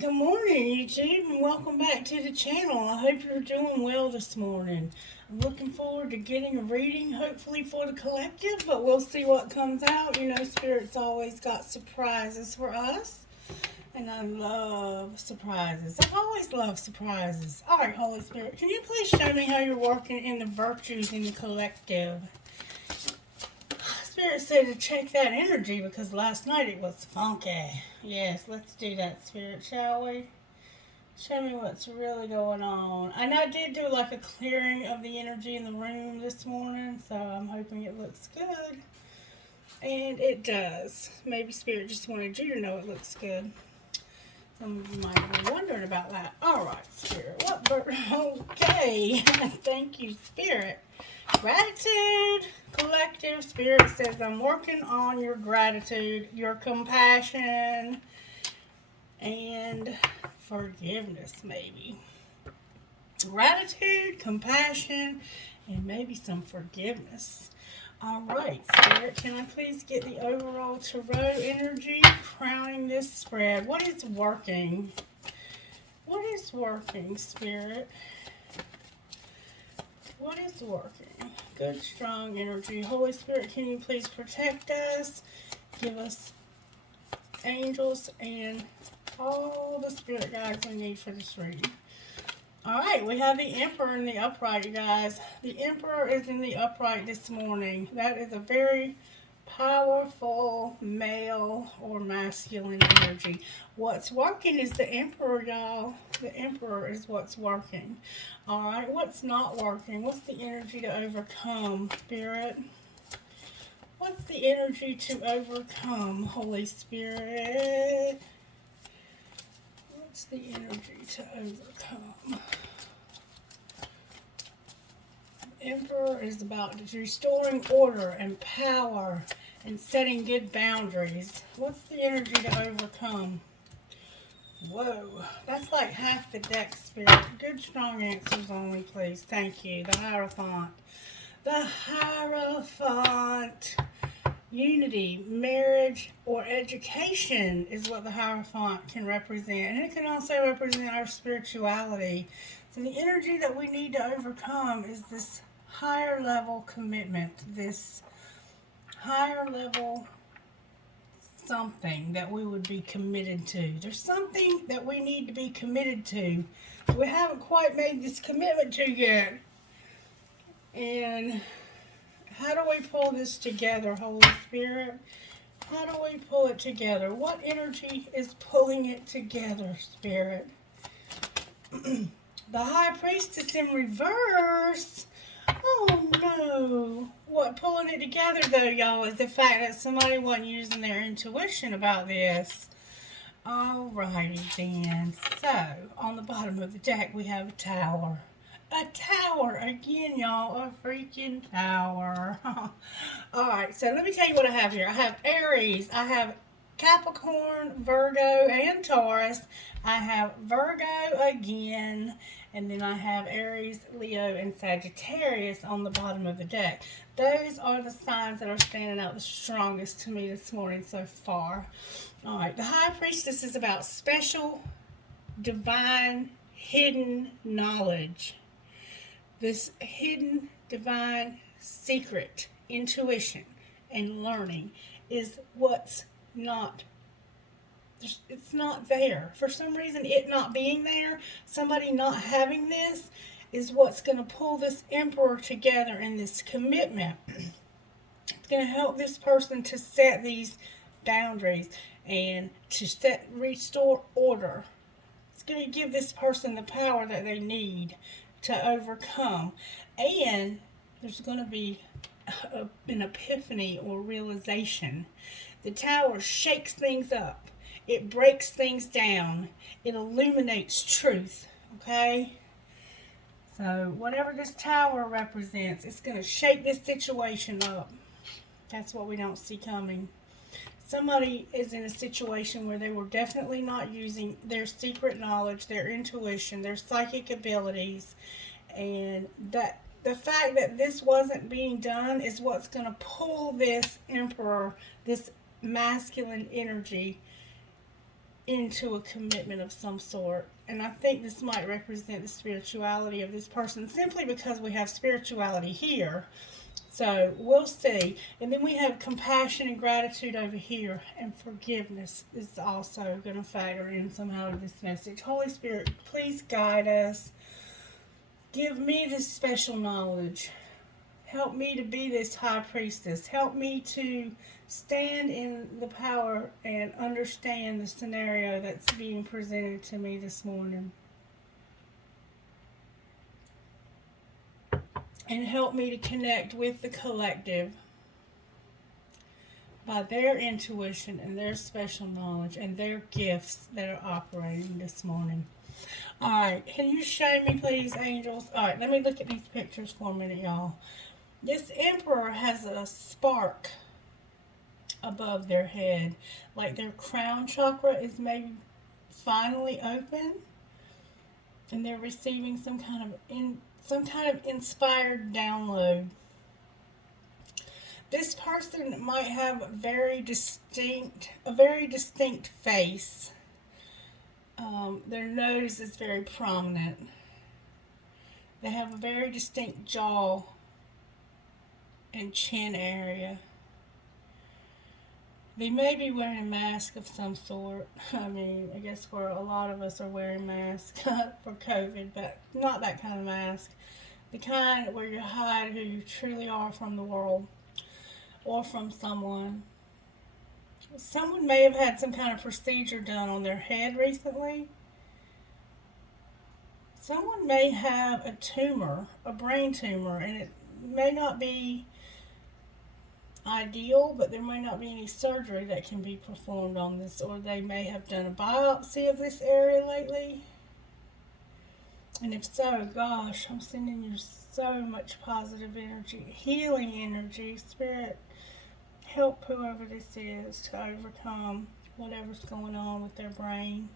Good morning, YouTube, and welcome back to the channel. I hope you're doing well this morning. I'm looking forward to getting a reading, hopefully for the collective, but we'll see what comes out. You know, Spirit's always got surprises for us, and I love surprises. I've always loved surprises. All right, Holy Spirit, can you please show me how you're working in the virtues in the collective? Spirit said to check that energy because last night it was funky. Yes, let's do that, Spirit, shall we? Show me what's really going on. And I did do like a clearing of the energy in the room this morning, so I'm hoping it looks good. And it does. Maybe Spirit just wanted you to know it looks good. Some of you might be wondering about that. All right, Spirit. Okay. Thank you, Spirit. Gratitude, collective. Spirit says, I'm working on your gratitude, your compassion, and forgiveness, maybe. Gratitude, compassion, and maybe some forgiveness. All right, Spirit, can I please get the overall tarot energy crowning this spread? What is working? What is working, Spirit? What is working? Good, strong energy. Holy Spirit, can you please protect us? Give us angels and all the spirit guides we need for this reading. All right, we have the Emperor in the upright, you guys. The Emperor is in the upright this morning. That is a very powerful male or masculine energy. What's working is the Emperor, y'all. The Emperor is what's working. All right, what's not working? What's the energy to overcome, Spirit? What's the energy to overcome, Holy Spirit? What's the energy to overcome? The Emperor is about restoring order and power and setting good boundaries. What's the energy to overcome? Whoa, that's like half the deck, Spirit. Good, strong answers only, please. Thank you. The Hierophant. The Hierophant. Unity, marriage, or education is what the Hierophant can represent. And it can also represent our spirituality. So the energy that we need to overcome is this higher level commitment, this higher level something that we would be committed to. There's something that we need to be committed to. We haven't quite made this commitment to yet. And how do we pull this together, Holy Spirit? How do we pull it together? What energy is pulling it together, Spirit? The High Priestess in reverse. Oh no. What pulling it together though, y'all, is the fact that somebody wasn't using their intuition about this. Alrighty then. So, on the bottom of the deck we have a tower. A tower again, y'all. A freaking tower. Alright, so let me tell you what I have here. I have Aries. I have Capricorn, Virgo, and Taurus. I have Virgo again. And then I have Aries, Leo, and Sagittarius on the bottom of the deck. Those are the signs that are standing out the strongest to me this morning so far. Alright, the High Priestess is about special, divine, hidden knowledge. This hidden, divine, secret, intuition, and learning is what's not, it's not there. For some reason, it not being there, somebody not having this, is what's going to pull this Emperor together in this commitment. It's going to help this person to set these boundaries and to restore order. It's going to give this person the power that they need to overcome. And there's going to be an epiphany or realization. The tower shakes things up. It breaks things down. It illuminates truth. Okay? So whatever this tower represents, it's going to shake this situation up. That's what we don't see coming. Somebody is in a situation where they were definitely not using their secret knowledge, their intuition, their psychic abilities, and that the fact that this wasn't being done is what's going to pull this emperor, this masculine energy, into a commitment of some sort. And I think this might represent the spirituality of this person simply because we have spirituality here. So we'll see. And then we have compassion and gratitude over here. And forgiveness is also going to factor in somehow to this message. Holy Spirit, please guide us. Give me this special knowledge. Help me to be this high priestess. Help me to stand in the power and understand the scenario that's being presented to me this morning. And help me to connect with the collective by their intuition and their special knowledge and their gifts that are operating this morning. Alright, can you show me please, angels? Alright, let me look at these pictures for a minute, y'all. This emperor has a spark above their head, like their crown chakra is maybe finally open, and they're receiving some kind of inspired download. This person might have a very distinct face. Their nose is very prominent. They have a very distinct jaw and chin area. They may be wearing a mask of some sort. I mean, I guess where a lot of us are wearing masks for COVID, but not that kind of mask. The kind where you hide who you truly are from the world or from someone. Someone may have had some kind of procedure done on their head recently. Someone may have a tumor, a brain tumor, and it may not be ideal, but there may not be any surgery that can be performed on this, or they may have done a biopsy of this area lately. And if so, gosh, I'm sending you so much positive energy, healing energy. Spirit, help whoever this is to overcome whatever's going on with their brain.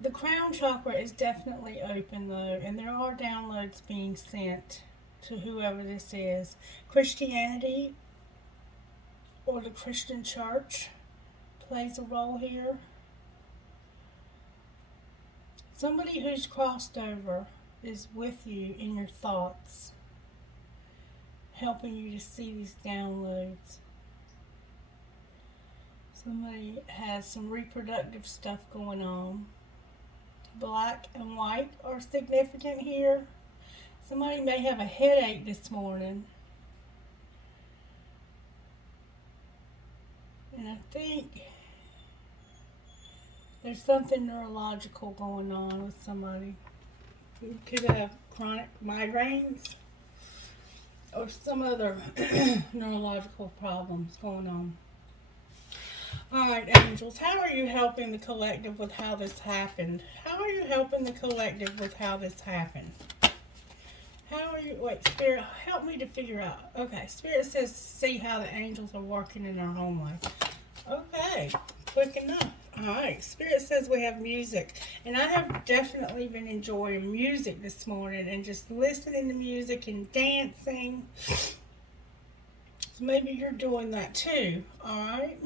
The crown chakra is definitely open though, and there are downloads being sent to whoever this is. Christianity or the Christian church plays a role here. Somebody who's crossed over is with you in your thoughts, helping you to see these downloads. Somebody has some reproductive stuff going on. Black and white are significant here. Somebody may have a headache this morning. And I think there's something neurological going on with somebody. You could have chronic migraines or some other neurological problems going on. Alright, angels, how are you helping the collective with how this happened? How are you helping the collective with how this happened? How are you, wait, Spirit, help me to figure out. Okay, Spirit says see how the angels are working in our home life. Okay, quick enough. Alright, Spirit says we have music. And I have definitely been enjoying music this morning and just listening to music and dancing. So maybe you're doing that too, alright?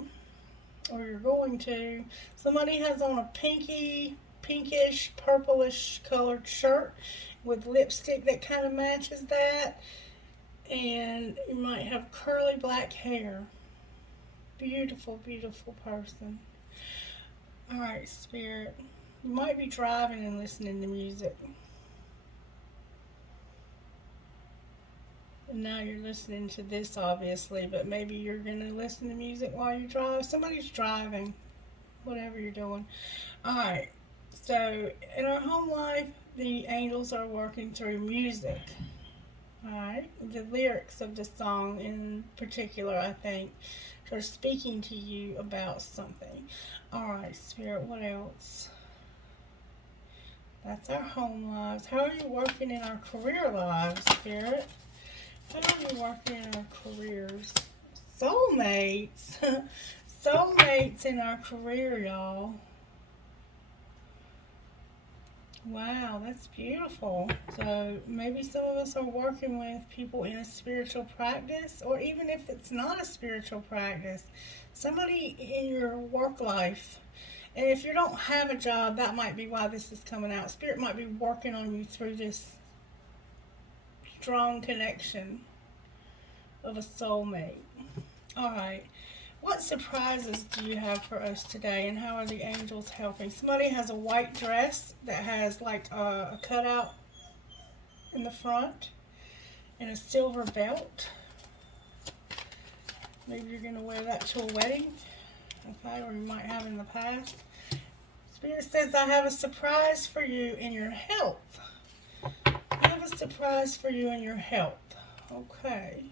Or you're going to. Somebody has on a pinkish, purplish colored shirt with lipstick that kind of matches that. And you might have curly black hair. Beautiful, beautiful person. Alright, Spirit. You might be driving and listening to music. And now you're listening to this, obviously, but maybe you're going to listen to music while you drive. Somebody's driving, whatever you're doing. Alright, so in our home life, the angels are working through music. Alright, the lyrics of the song in particular, I think, are speaking to you about something. Alright, Spirit, what else? That's our home lives. How are you working in our career lives, Spirit? How are you working in our careers? Soulmates. Soulmates in our career, y'all. Wow, that's beautiful. So maybe some of us are working with people in a spiritual practice, or even if it's not a spiritual practice, somebody in your work life. And if you don't have a job, that might be why this is coming out. Spirit might be working on you through this strong connection of a soulmate. All right. What surprises do you have for us today, and how are the angels helping? Somebody has a white dress that has like a cutout in the front and a silver belt. Maybe you're going to wear that to a wedding, okay, or you might have in the past. Spirit says, I have a surprise for you in your health. I have a surprise for you in your health. Okay.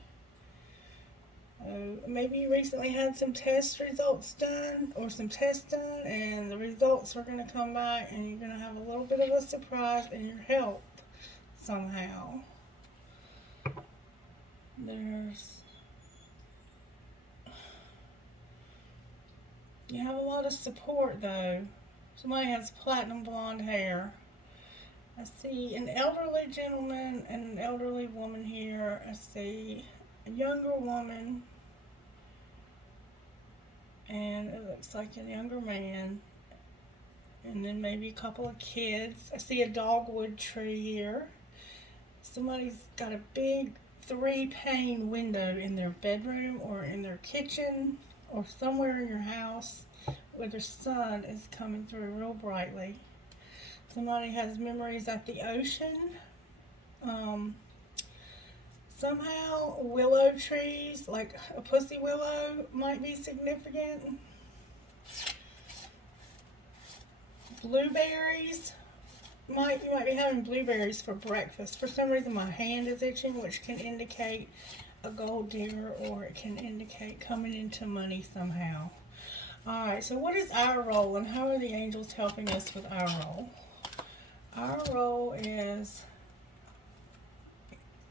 Maybe you recently had some test results done, or some tests done, and the results are going to come back and you're going to have a little bit of a surprise in your health somehow. You have a lot of support though. Somebody has platinum blonde hair. I see an elderly gentleman and an elderly woman here. I see a younger woman, and it looks like a younger man, and then maybe a couple of kids. I see a dogwood tree here. Somebody's got a big 3-pane window in their bedroom or in their kitchen or somewhere in your house where the sun is coming through real brightly. Somebody has memories at the ocean. Somehow willow trees, like a pussy willow, might be significant. Blueberries. You might be having blueberries for breakfast. For some reason my hand is itching, which can indicate a gold digger, or it can indicate coming into money somehow. Alright, so what is our role, and how are the angels helping us with our role? Our role is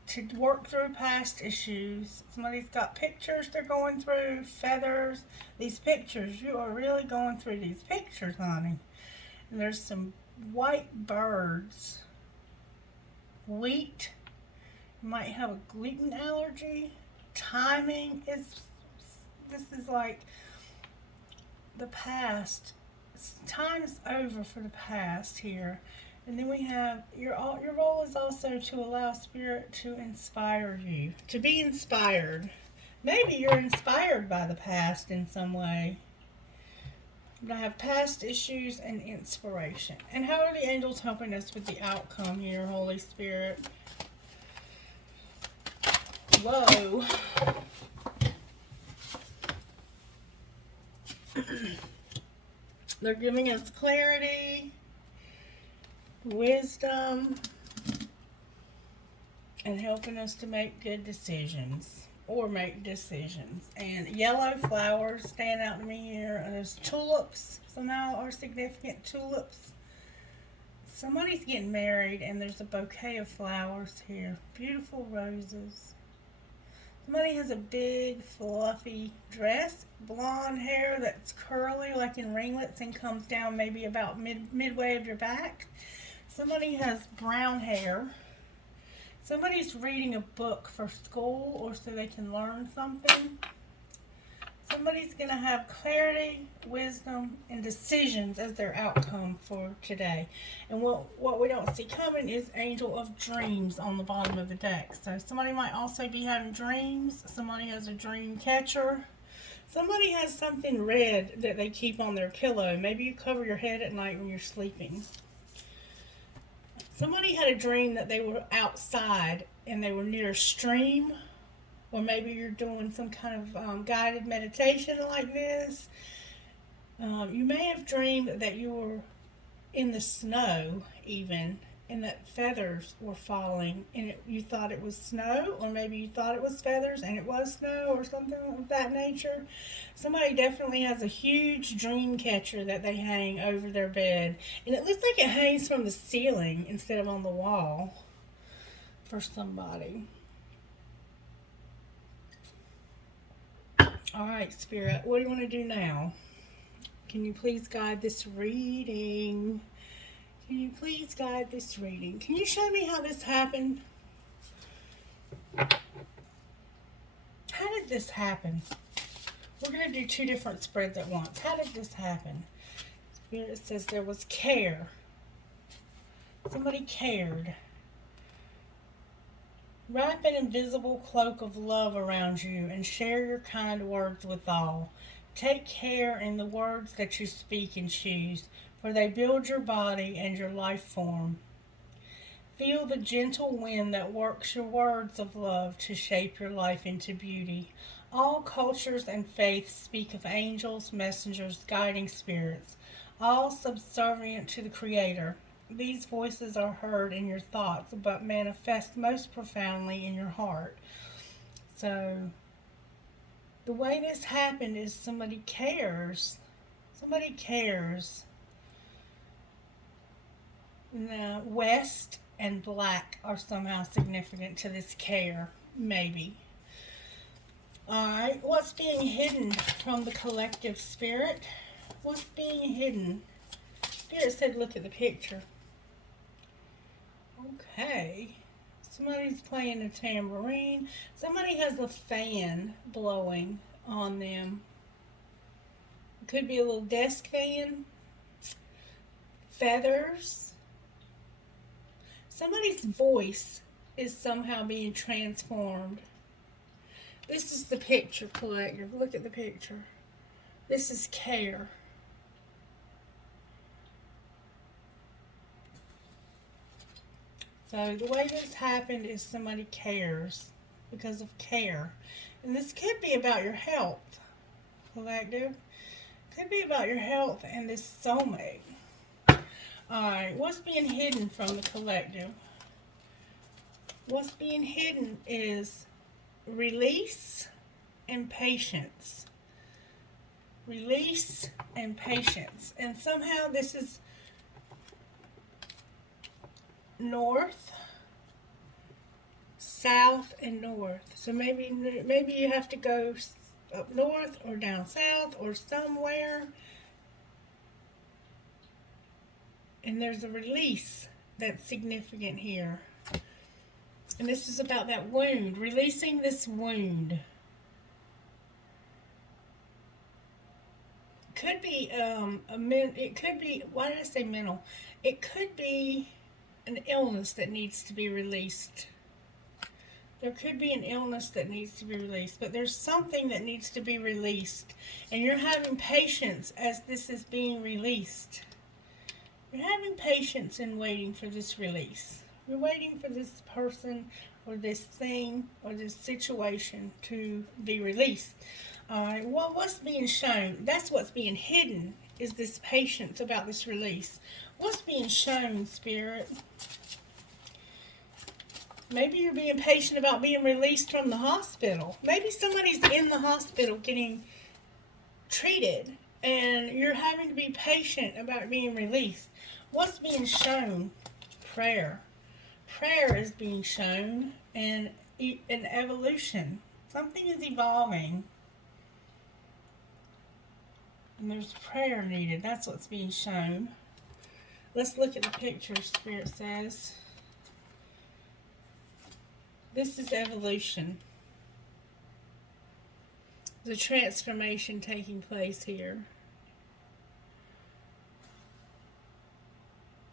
to work through past issues. Somebody's got pictures they're going through, feathers. These pictures, you are really going through these pictures, honey. And there's some white birds. Wheat. You might have a gluten allergy. Timing is, this is like the past. Time's over for the past here. And then we have, your role is also to allow Spirit to inspire you, to be inspired. Maybe you're inspired by the past in some way. But I have past issues and inspiration. And how are the angels helping us with the outcome here, Holy Spirit? Whoa. They're giving us clarity, wisdom, and helping us to make good decisions, or make decisions. And yellow flowers stand out to me here. And there's tulips, somehow are significant. Tulips. Somebody's getting married and there's a bouquet of flowers here. Beautiful roses. Somebody has a big fluffy dress, blonde hair that's curly like in ringlets and comes down maybe about midway of your back. Somebody has brown hair. Somebody's reading a book for school or so they can learn something. Somebody's going to have clarity, wisdom, and decisions as their outcome for today. And what we don't see coming is Angel of Dreams on the bottom of the deck. So somebody might also be having dreams. Somebody has a dream catcher. Somebody has something red that they keep on their pillow. Maybe you cover your head at night when you're sleeping. Somebody had a dream that they were outside and they were near a stream, or maybe you're doing some kind of guided meditation like this. You may have dreamed that you were in the snow even, and that feathers were falling, and you thought it was snow, or maybe you thought it was feathers and it was snow, or something of that nature. Somebody definitely has a huge dream catcher that they hang over their bed, and it looks like it hangs from the ceiling instead of on the wall for somebody. All right, Spirit, what do you want to do now? Can you please guide this reading? Can you please guide this reading? Can you show me how this happened? How did this happen? We're going to do two different spreads at once. How did this happen? Spirit says there was care. Somebody cared. Wrap an invisible cloak of love around you and share your kind words with all. Take care in the words that you speak and choose, for they build your body and your life form. Feel the gentle wind that works your words of love to shape your life into beauty. All cultures and faiths speak of angels, messengers, guiding spirits, all subservient to the Creator. These voices are heard in your thoughts, but manifest most profoundly in your heart. So, the way this happened is somebody cares. Somebody cares. Now, West and black are somehow significant to this care, maybe. Alright, what's being hidden from the collective, Spirit? What's being hidden? Spirit said look at the picture. Okay. Somebody's playing a tambourine. Somebody has a fan blowing on them. It could be a little desk fan. Feathers. Somebody's voice is somehow being transformed. This is the picture, collective. Look at the picture. This is care. So the way this happened is somebody cares because of care. And this could be about your health, collective. Could be about your health and this soulmate. Alright, what's being hidden from the collective? What's being hidden is release and patience. Release and patience. And somehow this is north, south, and north. So maybe you have to go up north or down south or somewhere. And there's a release that's significant here. And this is about that wound, releasing this wound. Could be it could be, why did I say mental? It could be an illness that needs to be released. There could be an illness that needs to be released, but there's something that needs to be released. And you're having patience as this is being released. You're having patience in waiting for this release. You're waiting for this person or this thing or this situation to be released. Alright, well, what's being shown? That's what's being hidden, is this patience about this release. What's being shown, Spirit? Maybe you're being patient about being released from the hospital. Maybe somebody's in the hospital getting treated, and you're having to be patient about being released. What's being shown? Prayer. Prayer is being shown, and an evolution. Something is evolving. And there's prayer needed. That's what's being shown. Let's look at the picture, Spirit says. This is evolution. There's a transformation taking place here.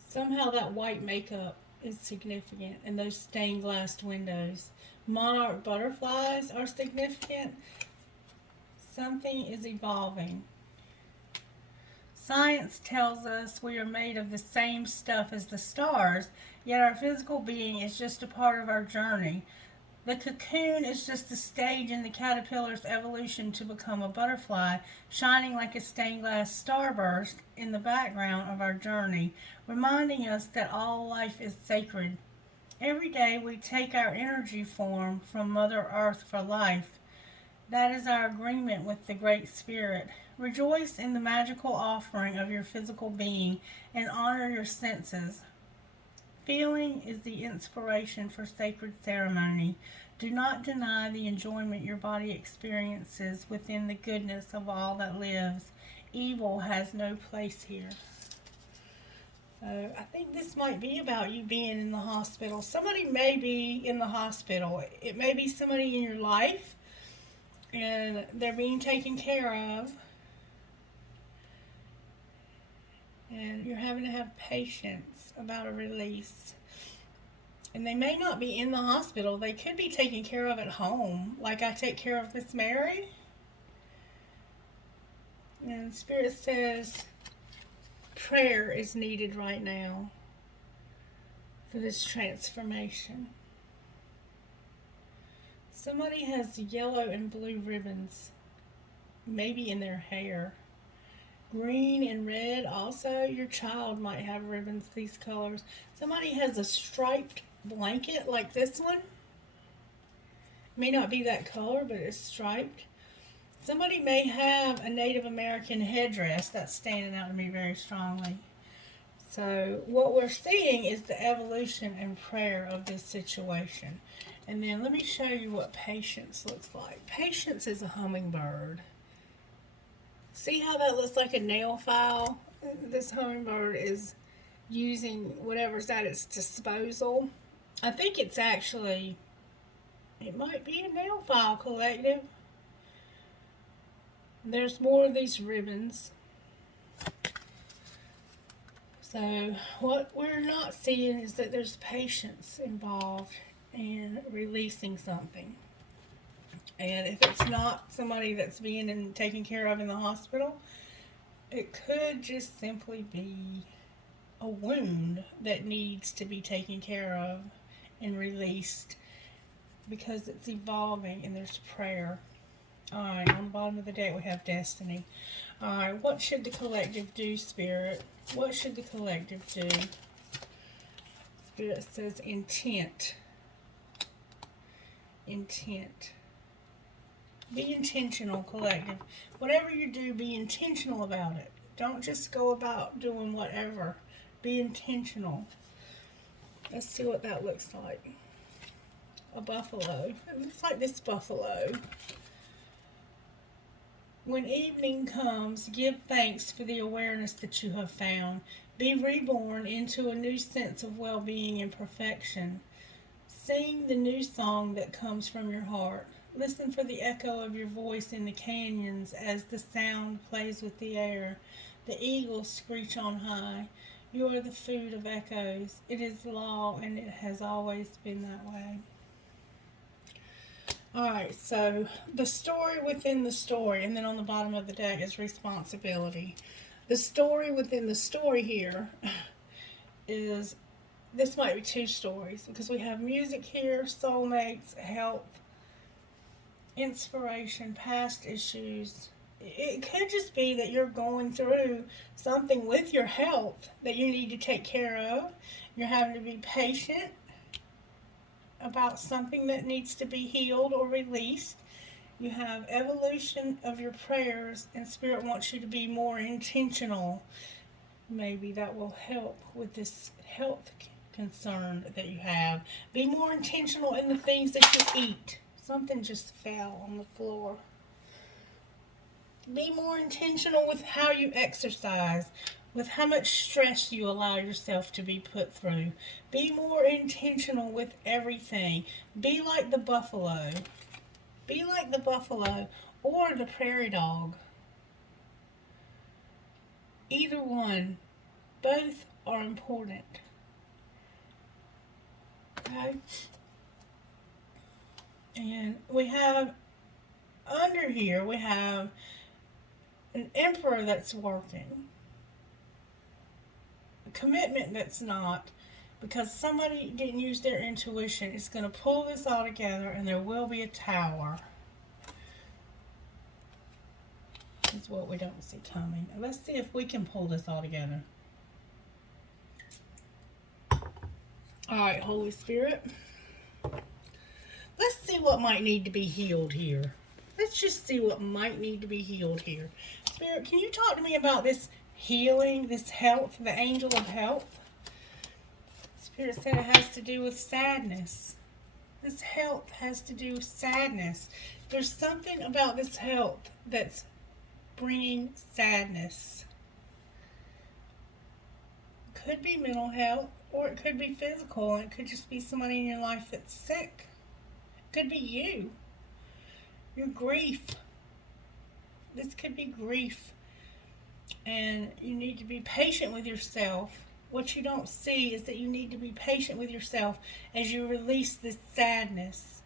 Somehow that white makeup is significant, and those stained glass windows. Monarch butterflies are significant. Something is evolving. Science tells us we are made of the same stuff as the stars, yet our physical being is just a part of our journey. The cocoon is just a stage in the caterpillar's evolution to become a butterfly, shining like a stained glass starburst in the background of our journey, reminding us that all life is sacred. Every day we take our energy form from Mother Earth for life. That is our agreement with the Great Spirit. Rejoice in the magical offering of your physical being and honor your senses. Feeling is the inspiration for sacred ceremony. Do not deny the enjoyment your body experiences within the goodness of all that lives. Evil has no place here. So I think this might be about you being in the hospital. Somebody may be in the hospital. It may be somebody in your life, and they're being taken care of. And you're having to have patience about a release. And they may not be in the hospital. They could be taken care of at home, like I take care of Miss Mary. And Spirit says prayer is needed right now for this transformation. Somebody has yellow and blue ribbons, maybe in their hair. Green and red also. Your child might have ribbons these colors. Somebody has a striped blanket like this one. It may not be that color, but it's striped. Somebody may have a Native American headdress. That's standing out to me very strongly. So what we're seeing is the evolution and prayer of this situation. And then let me show you what patience looks like. Patience is a hummingbird. See how that looks like a nail file? This hummingbird is using whatever's at its disposal. I think it's actually, it might be a nail file collective. There's more of these ribbons. So what we're not seeing is that there's patience involved in releasing something. And if it's not somebody that's being taken care of in the hospital, it could just simply be a wound that needs to be taken care of and released because it's evolving and there's prayer. Alright, on the bottom of the deck we have destiny. Alright, what should the collective do, Spirit? What should the collective do? Spirit says intent. Intent. Be intentional, collective. Whatever you do, be intentional about it. Don't just go about doing whatever. Be intentional. Let's see what that looks like. A buffalo. It looks like this buffalo. When evening comes, give thanks for the awareness that you have found. Be reborn into a new sense of well-being and perfection. Sing the new song that comes from your heart. Listen for the echo of your voice in the canyons as the sound plays with the air. The eagles screech on high. You are the food of echoes. It is law, and it has always been that way. Alright, so the story within the story, and then on the bottom of the deck is responsibility. The story within the story here is, this might be two stories, because we have music here, soulmates, health, inspiration, past issues. It could just be that you're going through something with your health that you need to take care of. You're having to be patient about something that needs to be healed or released. You have evolution of your prayers, and Spirit wants you to be more intentional. Maybe that will help with this health concern that you have. Be more intentional in the things that you eat. Something just fell on the floor. Be more intentional with how you exercise, with how much stress you allow yourself to be put through. Be more intentional with everything. Be like the buffalo. Be like the buffalo or the prairie dog. Either one. Both are important. Okay? And we have, under here, we have an emperor that's working. A commitment that's not. because somebody didn't use their intuition. It's going to pull this all together, and there will be a tower. That's what we don't see coming. Let's see if we can pull this all together. All right, Holy Spirit. Let's see what might need to be healed here. Let's just see what might need to be healed here. Spirit, can you talk to me about this healing, this health, the angel of health? Spirit said it has to do with sadness. This health has to do with sadness. There's something about this health that's bringing sadness. Could be mental health, or it could be physical. It could just be somebody in your life that's sick. It could be you. Your grief. This could be grief. And you need to be patient with yourself. What you don't see is that you need to be patient with yourself as you release this sadness.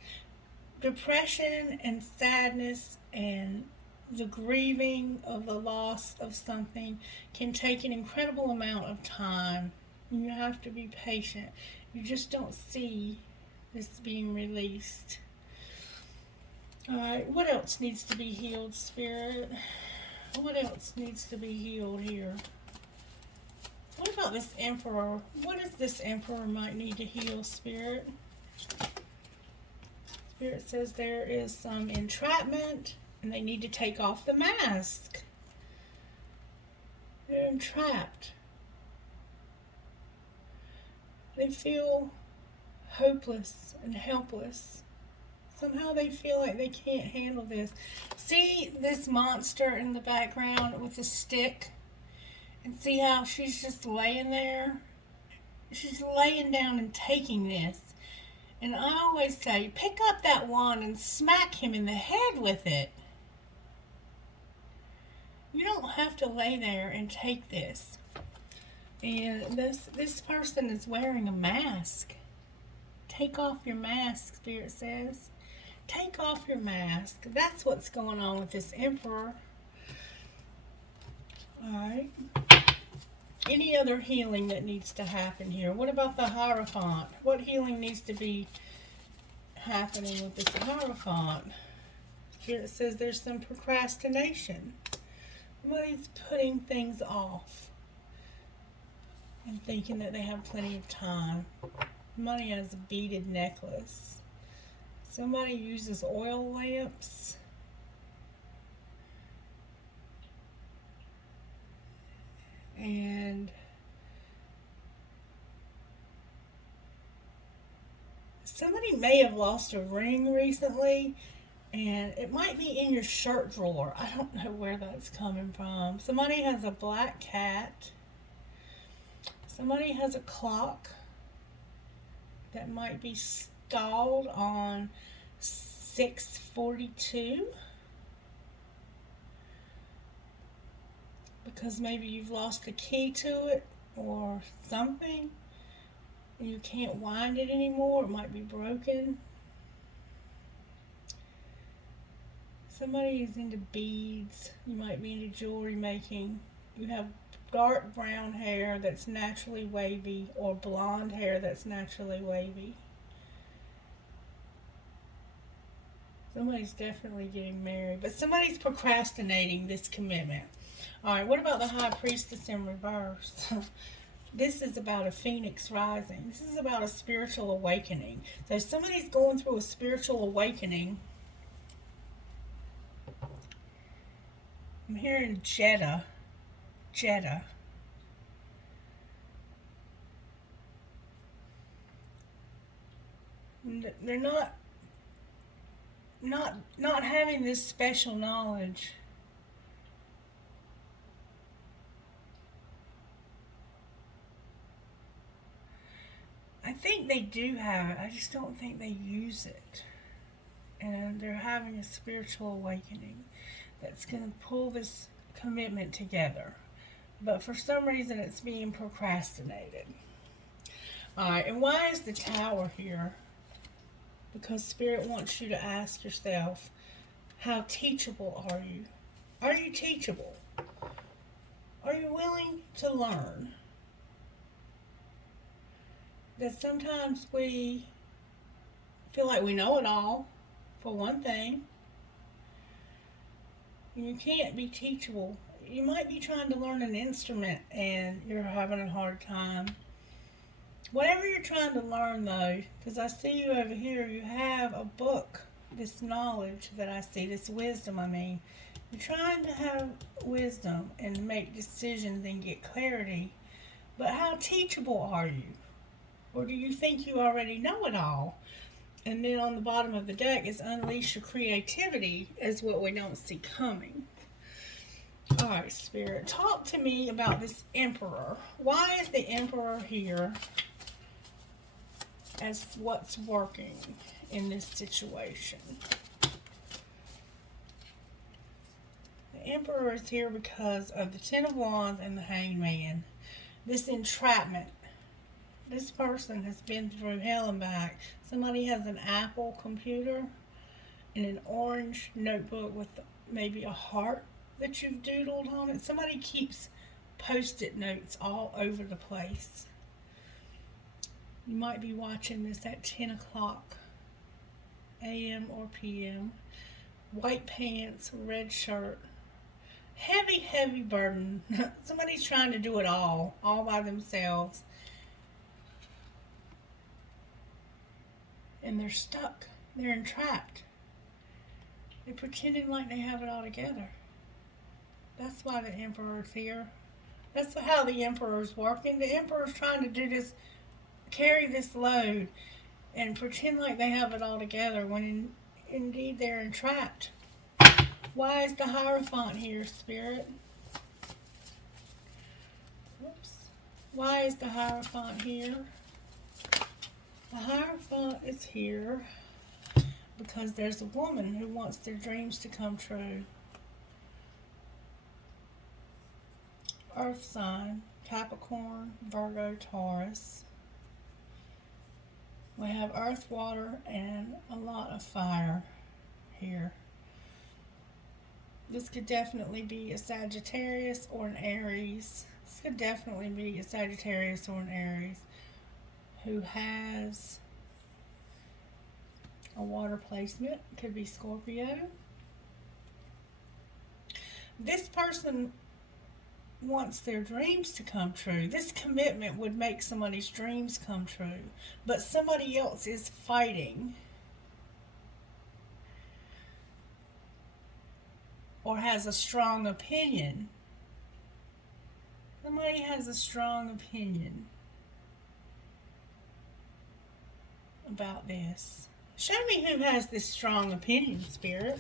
Depression and sadness and the grieving of the loss of something can take an incredible amount of time. You have to be patient. You just don't see this being released. Alright, what else needs to be healed, Spirit? What else needs to be healed here? What about this Emperor? What is this Emperor might need to heal, Spirit? Spirit says there is some entrapment, and they need to take off the mask. They're entrapped. They feel hopeless and helpless. Somehow they feel like they can't handle this. See this monster in the background with the stick? And see how she's just laying there? She's laying down and taking this. And I always say, pick up that wand and smack him in the head with it. You don't have to lay there and take this. And this person is wearing a mask. Take off your mask, Spirit says. Take off your mask. That's what's going on with this Emperor. Alright. Any other healing that needs to happen here? What about the Hierophant? What healing needs to be happening with this Hierophant? Spirit says there's some procrastination. Somebody's putting things off and thinking that they have plenty of time. Somebody has a beaded necklace. Somebody uses oil lamps. And somebody may have lost a ring recently, and it might be in your shirt drawer. I don't know where that's coming from. Somebody has a black cat. Somebody has a clock that might be stalled on 6:42. Because maybe you've lost the key to it or something. And you can't wind it anymore. It might be broken. Somebody is into beads. You might be into jewelry making. You have dark brown hair that's naturally wavy, or blonde hair that's naturally wavy. Somebody's definitely getting married, but somebody's procrastinating this commitment. Alright, what about the High Priestess in reverse? This is about a phoenix rising. This is about a spiritual awakening. So somebody's going through a spiritual awakening. I'm hearing Jeddah. Jeddah. They're not having this special knowledge. I think they do have it. I just don't think they use it. And they're having a spiritual awakening that's going to pull this commitment together. But for some reason, it's being procrastinated. Alright, and why is the Tower here? Because Spirit wants you to ask yourself, how teachable are you? Are you teachable? Are you willing to learn? that sometimes we feel like we know it all, for one thing. You can't be teachable. You might be trying to learn an instrument and you're having a hard time. Whatever you're trying to learn, though, because I see you over here, you have a book, this knowledge that I see, this wisdom, I mean. You're trying to have wisdom and make decisions and get clarity. But how teachable are you? Or do you think you already know it all? And then on the bottom of the deck is unleash your creativity is what we don't see coming. All right, Spirit, talk to me about this Emperor. Why is the Emperor here as what's working in this situation? The Emperor is here because of the Ten of Wands and the Hanged Man. This entrapment. This person has been through hell and back. Somebody has an Apple computer and an orange notebook with maybe a heart that you've doodled on it. Somebody keeps post-it notes all over the place. You might be watching this at 10 o'clock a.m. or p.m. White pants, red shirt. Heavy, heavy burden. Somebody's trying to do it all by themselves. And they're stuck. They're entrapped. They're pretending like they have it all together. That's why the Emperor's here. That's how the Emperor's working. The Emperor's trying to do this, carry this load, and pretend like they have it all together when indeed they're entrapped. Why is the Hierophant here, Spirit? Oops. Why is the Hierophant here? The Hierophant is here because there's a woman who wants their dreams to come true. Earth sign, Capricorn, Virgo, Taurus. We have earth, water, and a lot of fire here. This could definitely be a Sagittarius or an Aries. This could definitely be a Sagittarius or an Aries who has a water placement. It could be Scorpio. This person wants their dreams to come true. This commitment would make somebody's dreams come true. But somebody else is fighting or has a strong opinion. Somebody has a strong opinion about this. Show me who has this strong opinion, Spirit.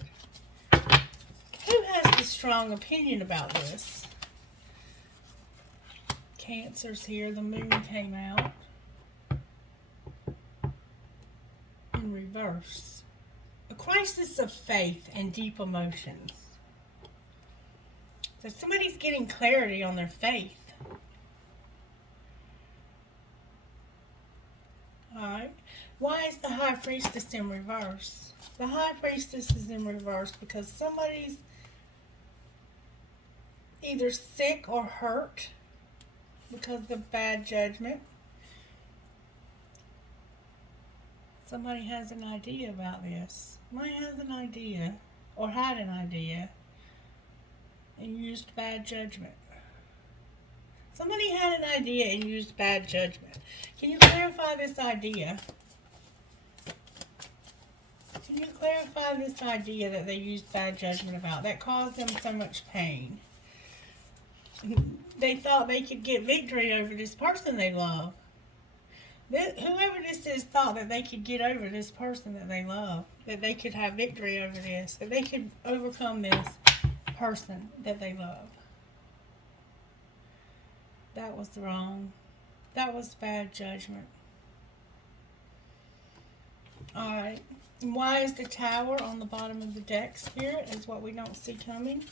Who has this strong opinion about this? Cancer's here. The moon came out in reverse. A crisis of faith and deep emotions. So somebody's getting clarity on their faith. Alright. Why is the High Priestess in reverse? The High Priestess is in reverse because somebody's either sick or hurt because of bad judgment. Somebody has an idea about this. Somebody has an idea or had an idea and used bad judgment. Somebody had an idea and used bad judgment. Can you clarify this idea? Can you clarify this idea that they used bad judgment about that caused them so much pain? They thought they could get victory over this person they love. Whoever this is thought that they could get over this person that they love. That they could have victory over this. That they could overcome this person that they love. That was wrong. That was bad judgment. Alright. And why is the Tower on the bottom of the deck, Spirit? Is what we don't see coming.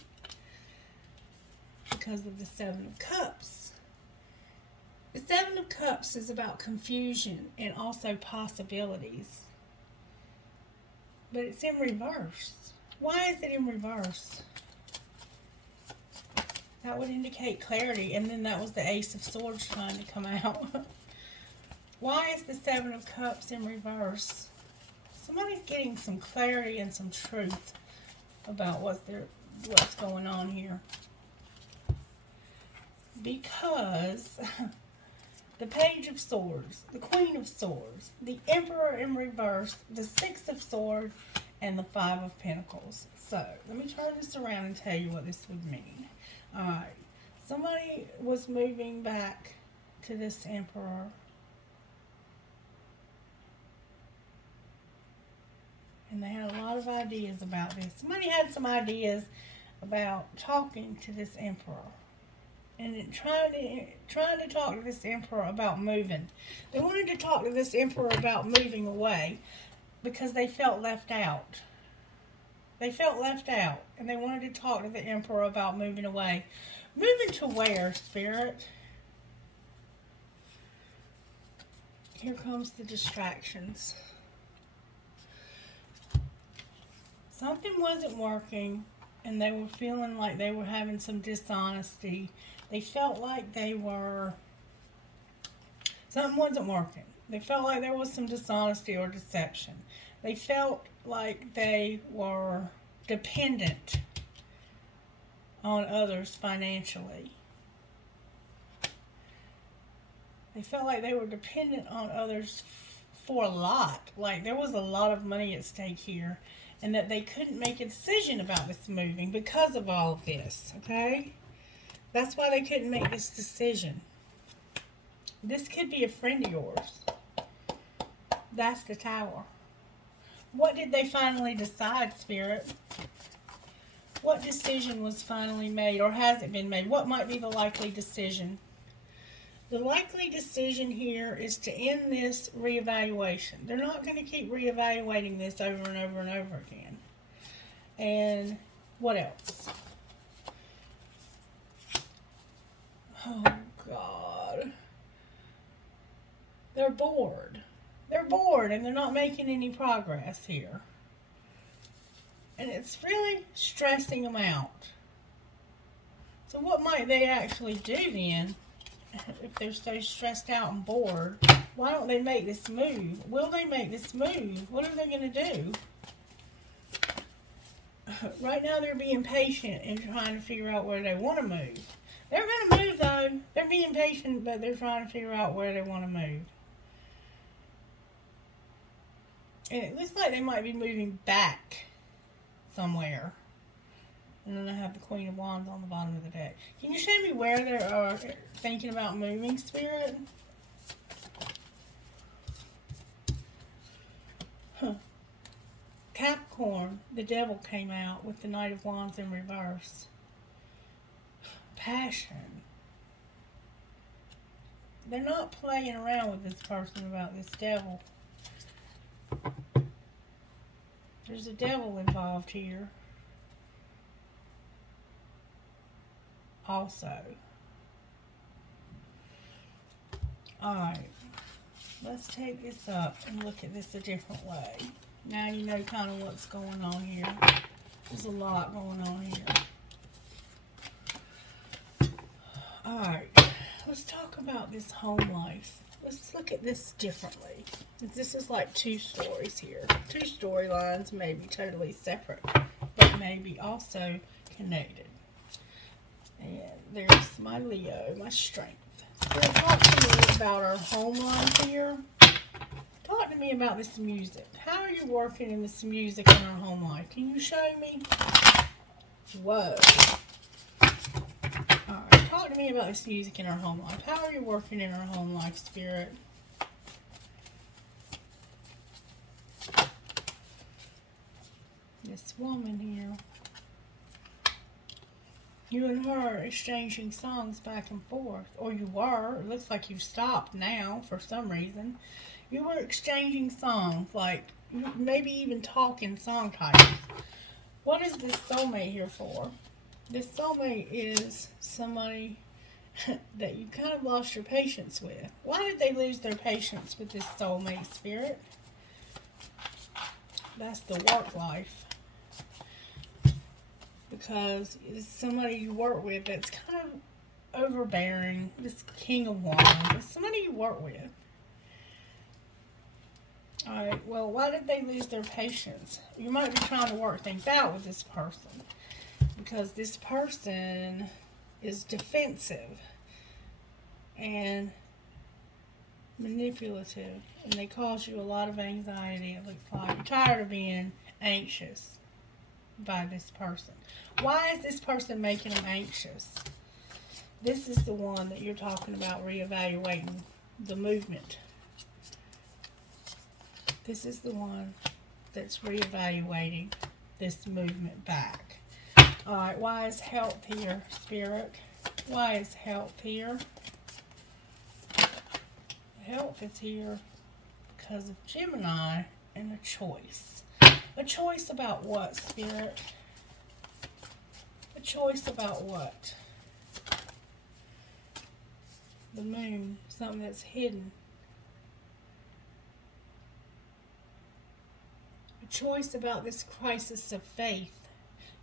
Because of the Seven of Cups. The Seven of Cups is about confusion and also possibilities. But it's in reverse. Why is it in reverse? That would indicate clarity. And then that was the Ace of Swords trying to come out. Why is the Seven of Cups in reverse? Somebody's getting some clarity and some truth about what's going on here. Because the Page of Swords, the Queen of Swords, the Emperor in reverse, the Six of Swords, and the Five of Pentacles. So, let me turn this around and tell you what this would mean. Alright, somebody was moving back to this Emperor. And they had a lot of ideas about this. Somebody had some ideas about talking to this Emperor. And trying to talk to this Emperor about moving. They wanted to talk to this Emperor about moving away because they felt left out. They felt left out. And they wanted to talk to the Emperor about moving away. Moving to where, Spirit? Here comes the distractions. Something wasn't working, and they were feeling like they were having some dishonesty. They felt like something wasn't working. They felt like there was some dishonesty or deception. They felt like they were dependent on others financially. They felt like they were dependent on others for a lot. Like there was a lot of money at stake here. And that they couldn't make a decision about this moving because of all of this, okay? That's why they couldn't make this decision. This could be a friend of yours. That's the Tower. What did they finally decide, Spirit? What decision was finally made, or has it been made? What might be the likely decision? The likely decision here is to end this reevaluation. They're not going to keep reevaluating this over and over and over again. And what else? Oh, God. They're bored. They're bored and they're not making any progress here. And it's really stressing them out. So what might they actually do then? If they're so stressed out and bored, why don't they make this move? Will they make this move? What are they going to do? Right now they're being patient and trying to figure out where they want to move. They're going to move though. They're being patient, but they're trying to figure out where they want to move. And it looks like they might be moving back somewhere. And then I have the Queen of Wands on the bottom of the deck. Can you show me where they thinking about moving, Spirit? Huh. Capricorn, the Devil came out with the Knight of Wands in reverse. Passion. They're not playing around with this person about this Devil. There's a Devil involved here. Also. Alright. Let's take this up and look at this a different way. Now you know kind of what's going on here. There's a lot going on here. Alright. Let's talk about this home life. Let's look at this differently. This is like two stories here. Two storylines, maybe totally separate, but maybe also connected. And there's my Leo, my strength. So talk to me about our home life here. Talk to me about this music. How are you working in this music in our home life? Can you show me? Whoa. Alright, talk to me about this music in our home life. How are you working in our home life, Spirit? This woman here. You and her are exchanging songs back and forth. Or you were. It looks like you've stopped now for some reason. You were exchanging songs. Like, maybe even talking song titles. What is this soulmate here for? This soulmate is somebody that you kind of lost your patience with. Why did they lose their patience with this soulmate, Spirit? That's the work life. Because it's somebody you work with that's kind of overbearing. This King of Wands. It's somebody you work with. Alright, well, why did they lose their patience? You might be trying to work things out with this person. Because this person is defensive and manipulative. And they cause you a lot of anxiety, it looks like. You're tired of being anxious by this person. Why is this person making them anxious? This is the one that you're talking about reevaluating the movement. This is the one that's reevaluating this movement back. Alright, why is health here, Spirit? Why is health here? Health is here because of Gemini and a choice. A choice about what, Spirit? A choice about what? The moon, something that's hidden. A choice about this crisis of faith.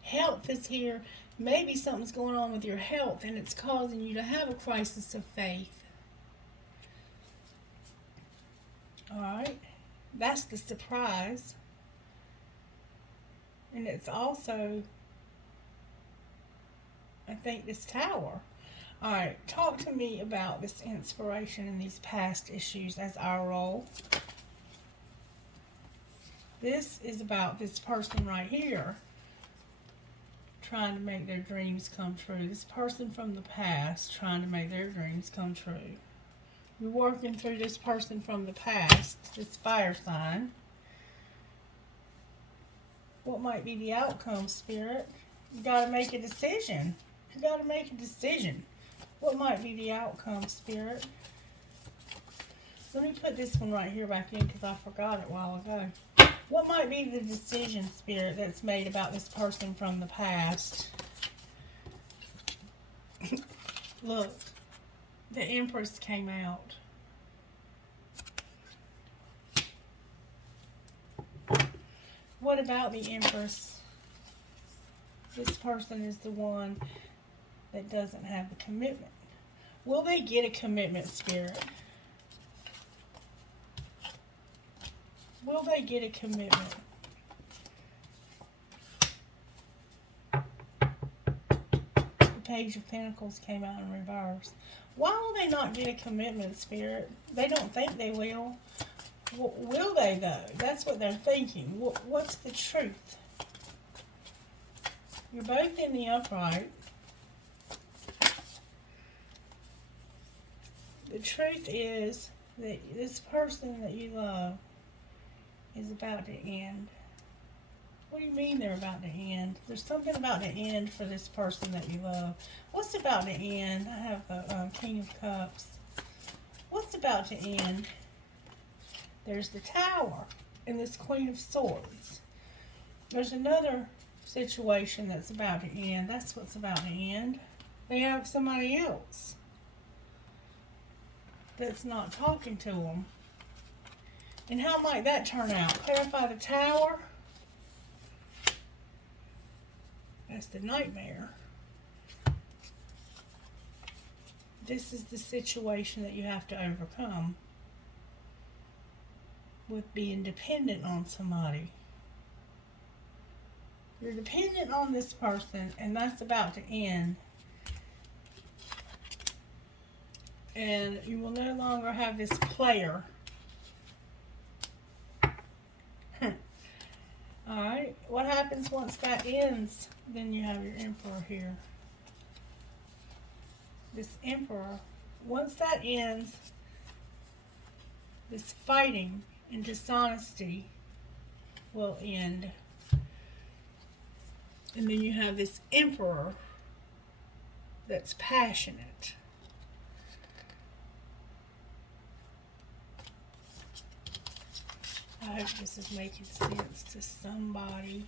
Health is here. Maybe something's going on with your health and it's causing you to have a crisis of faith. Alright, that's the surprise. And it's also, I think, this Tower. Alright, talk to me about this inspiration in these past issues as our role. This is about this person right here trying to make their dreams come true. This person from the past trying to make their dreams come true. You're working through this person from the past, this fire sign. What might be the outcome, Spirit? You got to make a decision. You got to make a decision. What might be the outcome, Spirit? Let me put this one right here back in because I forgot it a while ago. What might be the decision, Spirit, that's made about this person from the past? Look, the Empress came out. What about the Empress? This person is the one that doesn't have the commitment. Will they get a commitment, Spirit? Will they get a commitment? The Page of Pentacles came out in reverse. Why will they not get a commitment, Spirit? They don't think they will. Will they, though? That's what they're thinking. What's the truth? You're both in the upright. The truth is that this person that you love is about to end. What do you mean they're about to end? There's something about to end for this person that you love. What's about to end? I have the King of Cups. What's about to end? There's the Tower and this Queen of Swords. There's another situation that's about to end. That's what's about to end. They have somebody else that's not talking to them. And how might that turn out? Clarify the Tower. That's the Nightmare. This is the situation that you have to overcome with being dependent on somebody. You're dependent on this person, and that's about to end. And you will no longer have this player. Alright, what happens once that ends? Then you have your Emperor here. This Emperor, once that ends, this fighting and dishonesty will end. And then you have this Emperor that's passionate. I hope this is making sense to somebody.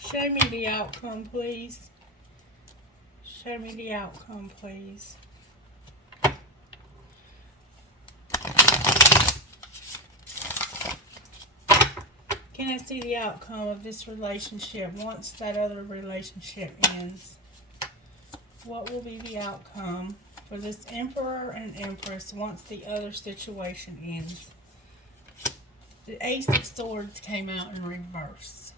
Show me the outcome, please. Show me the outcome, please. Can I see the outcome of this relationship once that other relationship ends? What will be the outcome for this Emperor and Empress once the other situation ends? The Ace of Swords came out in reverse.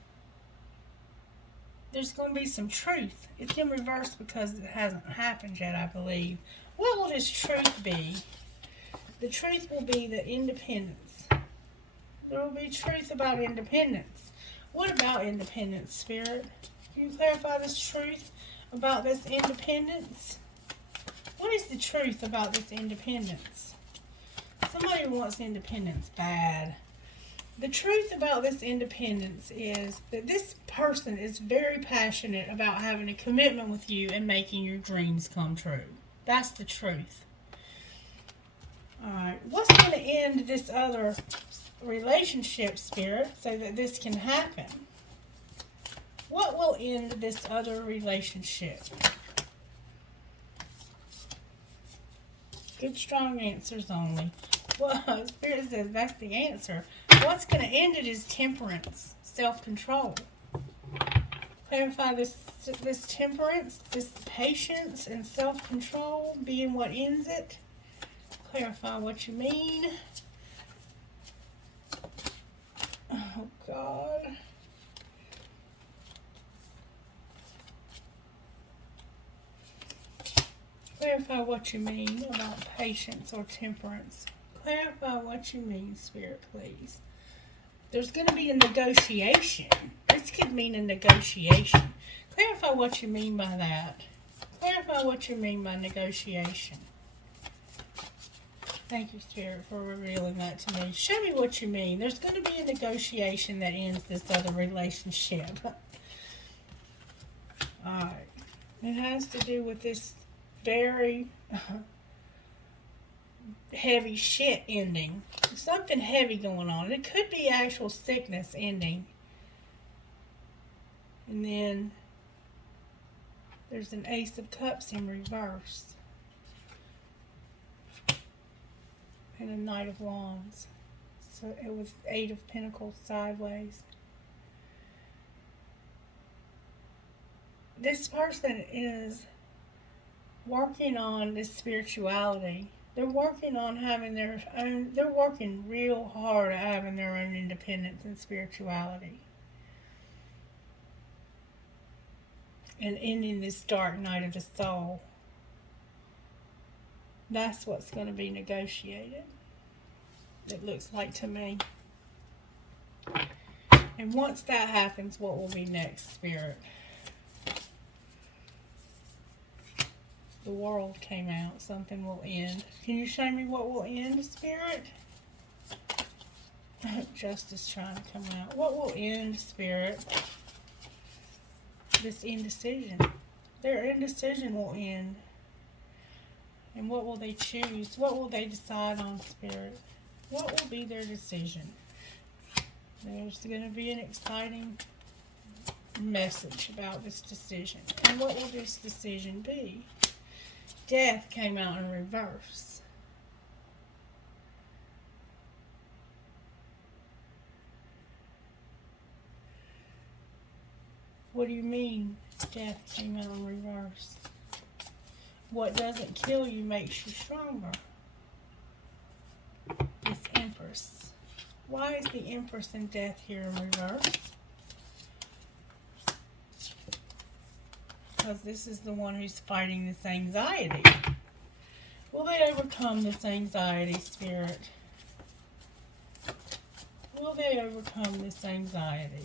There's going to be some truth. It's in reverse because it hasn't happened yet, I believe. What will this truth be? The truth will be the independence. There will be truth about independence. What about independence, Spirit? Can you clarify this truth about this independence? What is the truth about this independence? Somebody wants independence bad. The truth about this independence is that this person is very passionate about having a commitment with you and making your dreams come true. That's the truth. Alright, what's going to end this other relationship, Spirit, so that this can happen? What will end this other relationship? Good, strong answers only. Well, Spirit says that's the answer. What's going to end it is temperance, self-control. Clarify this temperance, this patience and self-control being what ends it. Clarify what you mean. Oh, God. Clarify what you mean about patience or temperance. Clarify what you mean, Spirit, please. There's going to be a negotiation. This could mean a negotiation. Clarify what you mean by that. Clarify what you mean by negotiation. Thank you, Spirit, for revealing that to me. Show me what you mean. There's going to be a negotiation that ends this other relationship. Alright. It has to do with this very heavy shit ending. Something heavy going on. It could be actual sickness ending. And then there's an Ace of Cups in reverse. And a Knight of Wands. So it was 8 of Pentacles sideways. This person is working on this spirituality. They're working on having their own, they're working real hard at having their own independence and spirituality. And ending this dark night of the soul. That's what's going to be negotiated. It looks like to me. And once that happens, what will be next, Spirit? The World came out. Something will end. Can you show me what will end, Spirit? Justice trying to come out. What will end, Spirit? This indecision. Their indecision will end. And what will they choose? What will they decide on, Spirit? What will be their decision? There's going to be an exciting message about this decision. And what will this decision be? Death came out in reverse. What do you mean death came out in reverse? What doesn't kill you makes you stronger. This Empress. Why is the Empress and Death here in reverse? Because this is the one who's fighting this anxiety. Will they overcome this anxiety, Spirit? Will they overcome this anxiety?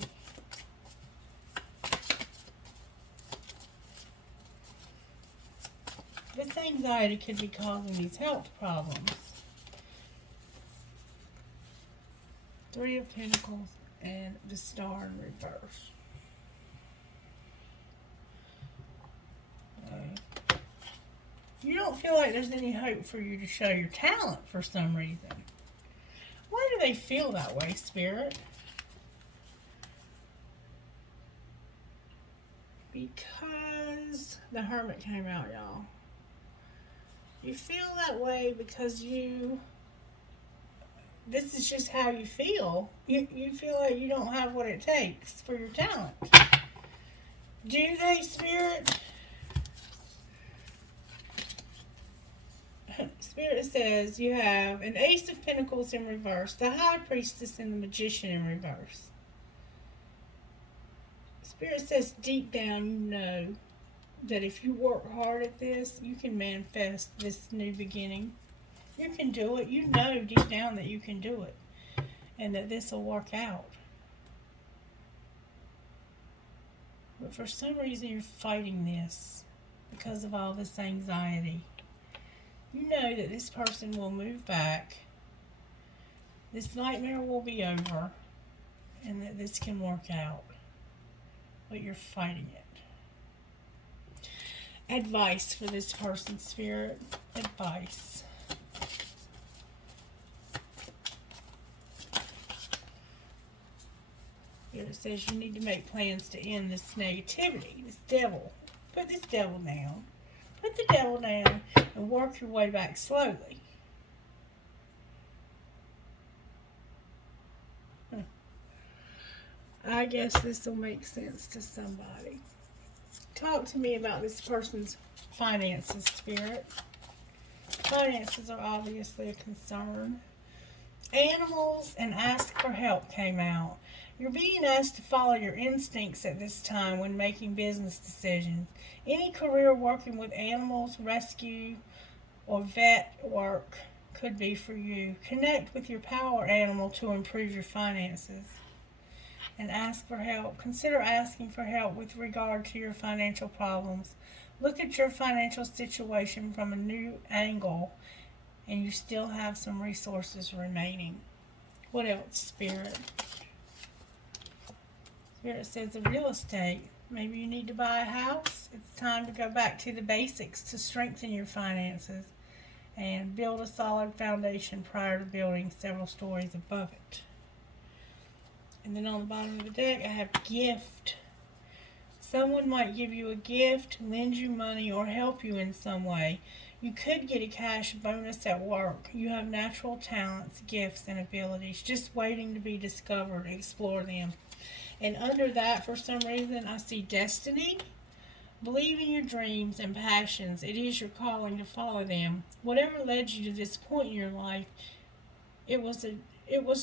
This anxiety could be causing these health problems. 3 of Pentacles and the Star in reverse. You don't feel like there's any hope for you to show your talent for some reason. Why do they feel that way, Spirit? Because is the Hermit came out, y'all. You feel that way because this is just how you feel. You feel like you don't have what it takes for your talent. Do they, Spirit? Spirit says you have an Ace of Pentacles in reverse, the High Priestess and the Magician in reverse. Spirit says deep down you know that if you work hard at this, you can manifest this new beginning. You can do it. You know deep down that you can do it and that this will work out. But for some reason you're fighting this because of all this anxiety. You know that this person will move back. This nightmare will be over and that this can work out. But you're fighting it. Advice for this person, Spirit. Advice. It says you need to make plans to end this negativity, this devil. Put this devil down. Put the devil down and work your way back slowly. I guess this will make sense to somebody. Talk to me about this person's finances, Spirit. Finances are obviously a concern. Animals and ask for help came out. You're being asked to follow your instincts at this time when making business decisions. Any career working with animals, rescue, or vet work could be for you. Connect with your power animal to improve your finances. And ask for help. Consider asking for help with regard to your financial problems. Look at your financial situation from a new angle, and you still have some resources remaining. What else, Spirit? Spirit says the real estate. Maybe you need to buy a house. It's time to go back to the basics to strengthen your finances and build a solid foundation prior to building several stories above it. And then on the bottom of the deck, I have gift. Someone might give you a gift, lend you money, or help you in some way. You could get a cash bonus at work. You have natural talents, gifts, and abilities just waiting to be discovered. Explore them. And under that, for some reason, I see destiny. Believe in your dreams and passions. It is your calling to follow them. Whatever led you to this point in your life, it was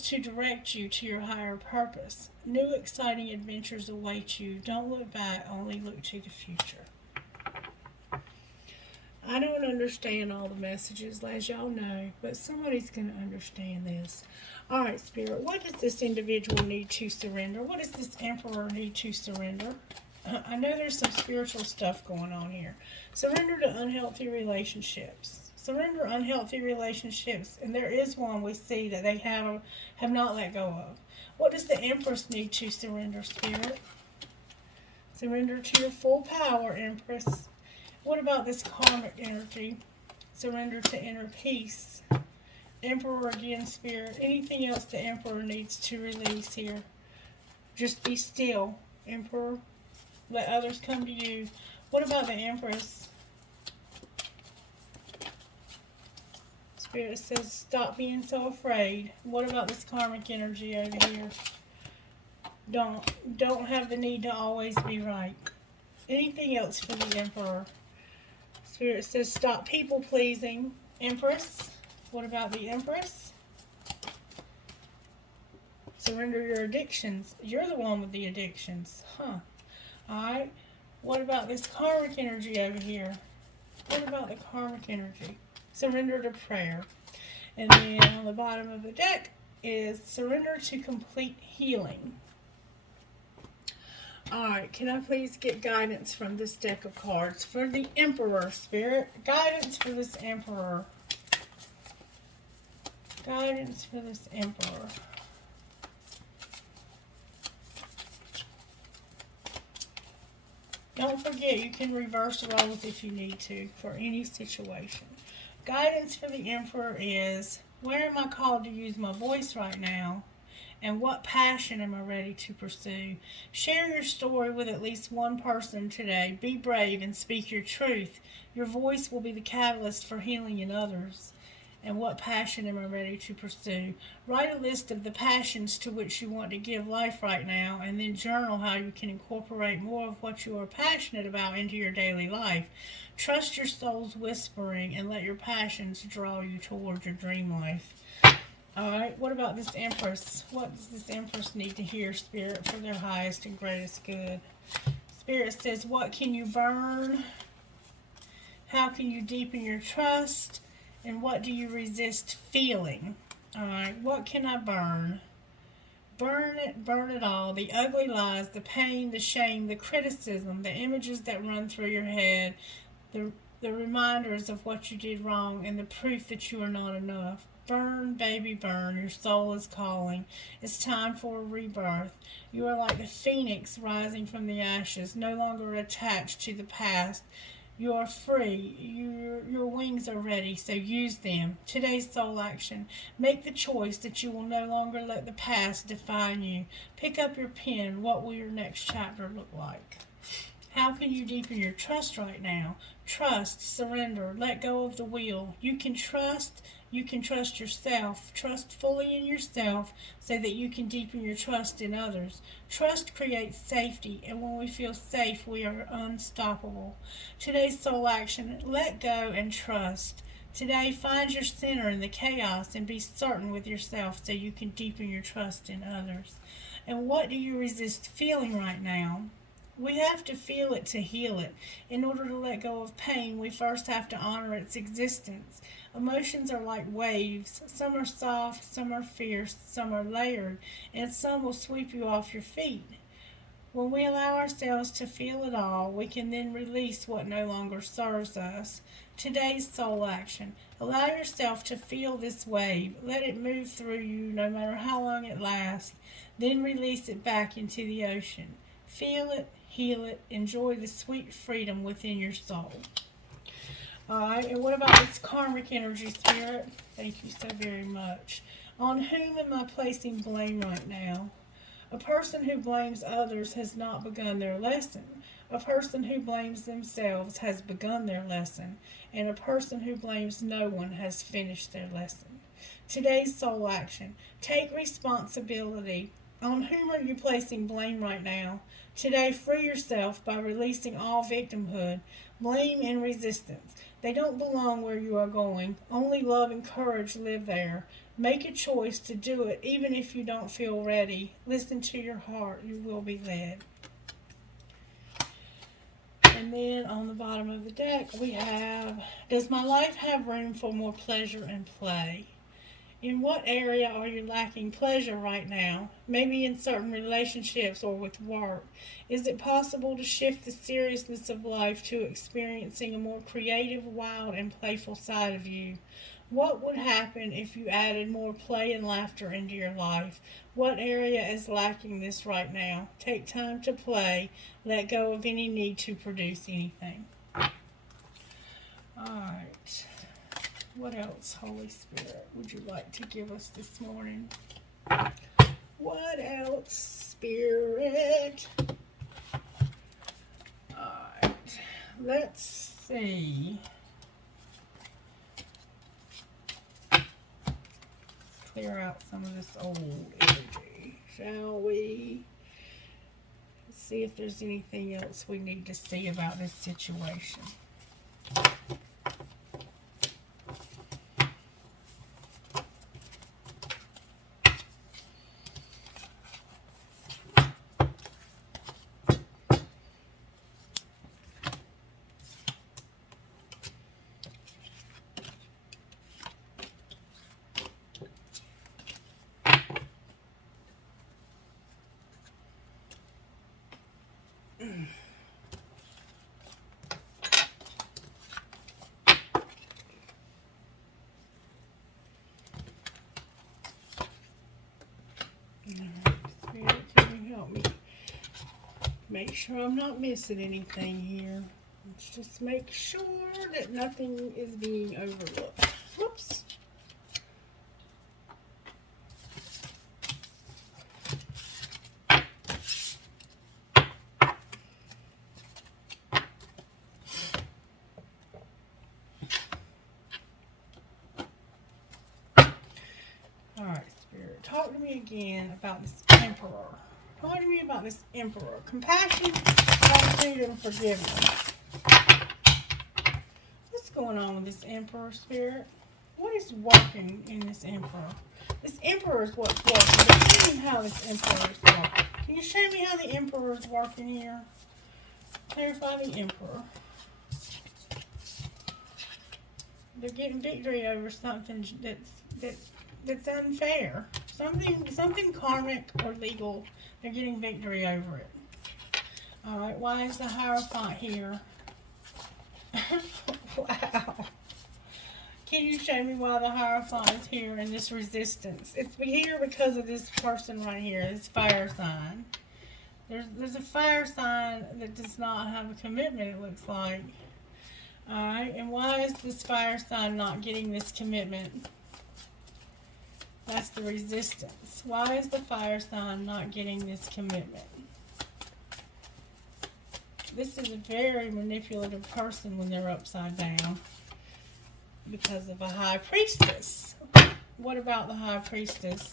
to direct you to your higher purpose. New exciting adventures await you. Don't look back, only look to the future. I don't understand all the messages, as y'all know, but somebody's going to understand this. All right, Spirit, what does this individual need to surrender? What does this Emperor need to surrender? I know there's some spiritual stuff going on here. Surrender to unhealthy relationships. Surrender unhealthy relationships, and there is one we see that they have not let go of. What does the Empress need to surrender, Spirit? Surrender to your full power, Empress. What about this karmic energy? Surrender to inner peace. Emperor again, Spirit. Anything else the Emperor needs to release here? Just be still, Emperor. Let others come to you. What about the Empress? Spirit says, stop being so afraid. What about this karmic energy over here? Don't have the need to always be right. Anything else for the Emperor? Spirit says, stop people pleasing. Empress. What about the Empress? Surrender your addictions. You're the one with the addictions. Alright. What about this karmic energy over here? What about the karmic energy? Surrender to prayer. And then on the bottom of the deck is surrender to complete healing. Alright, can I please get guidance from this deck of cards for the Emperor, Spirit? Guidance for this Emperor. Guidance for this Emperor. Don't forget, you can reverse roles if you need to for any situation. Guidance for the Emperor is, where am I called to use my voice right now? And what passion am I ready to pursue? Share your story with at least one person today. Be brave and speak your truth. Your voice will be the catalyst for healing in others. And what passion am I ready to pursue? Write a list of the passions to which you want to give life right now, and then journal how you can incorporate more of what you are passionate about into your daily life. Trust your soul's whispering and let your passions draw you toward your dream life. Alright, what about this Empress? What does this Empress need to hear, Spirit, for their highest and greatest good? Spirit says, what can you burn? How can you deepen your trust? And what do you resist feeling? Alright, what can I burn? Burn it all. The ugly lies, the pain, the shame, the criticism, the images that run through your head, the reminders of what you did wrong, and the proof that you are not enough. Burn, baby, burn. Your soul is calling. It's time for a rebirth. You are like the phoenix rising from the ashes, no longer attached to the past. You are free. Your wings are ready, so use them. Today's soul action. Make the choice that you will no longer let the past define you. Pick up your pen. What will your next chapter look like? How can you deepen your trust right now? Trust, surrender, let go of the wheel. You can trust yourself. Trust fully in yourself so that you can deepen your trust in others. Trust creates safety, and when we feel safe, we are unstoppable. Today's soul action, let go and trust. Today, find your center in the chaos and be certain with yourself so you can deepen your trust in others. And what do you resist feeling right now? We have to feel it to heal it. In order to let go of pain, we first have to honor its existence. Emotions are like waves. Some are soft, some are fierce, some are layered, and some will sweep you off your feet. When we allow ourselves to feel it all, we can then release what no longer serves us. Today's soul action. Allow yourself to feel this wave. Let it move through you no matter how long it lasts. Then release it back into the ocean. Feel it, heal it, enjoy the sweet freedom within your soul. Alright, and what about this karmic energy, Spirit? Thank you so very much. On whom am I placing blame right now? A person who blames others has not begun their lesson. A person who blames themselves has begun their lesson. And a person who blames no one has finished their lesson. Today's soul action. Take responsibility. On whom are you placing blame right now? Today, free yourself by releasing all victimhood, blame, and resistance. They don't belong where you are going. Only love and courage live there. Make a choice to do it even if you don't feel ready. Listen to your heart. You will be led. And then on the bottom of the deck we have, does my life have room for more pleasure and play? In what area are you lacking pleasure right now? Maybe in certain relationships or with work. Is it possible to shift the seriousness of life to experiencing a more creative, wild, and playful side of you? What would happen if you added more play and laughter into your life? What area is lacking this right now? Take time to play. Let go of any need to produce anything. Alright. What else, Holy Spirit, would you like to give us this morning? What else, Spirit? Alright, let's see. Clear out some of this old energy, shall we? Let's see if there's anything else we need to see about this situation. Spirit, can you help me make sure I'm not missing anything here? Let's just make sure that nothing is being overlooked. Whoops. again about this Emperor. Talk to me about this Emperor. Compassion, gratitude, and forgiveness. What's going on with this Emperor, Spirit? What is working in this Emperor? This Emperor is what's working. But show me how this Emperor is working. Can you show me how the Emperor is working here? Clarify the Emperor. They're getting victory over something that's unfair. Something karmic or legal. They're getting victory over it. Alright, why is the Hierophant here? Wow. Can you show me why the Hierophant is here in this resistance? It's here because of this person right here, this fire sign. There's a fire sign that does not have a commitment, it looks like. Alright, and why is this fire sign not getting this commitment? That's the resistance. Why is the fire sign not getting this commitment? This is a very manipulative person when they're upside down because of a High Priestess. What about the High Priestess?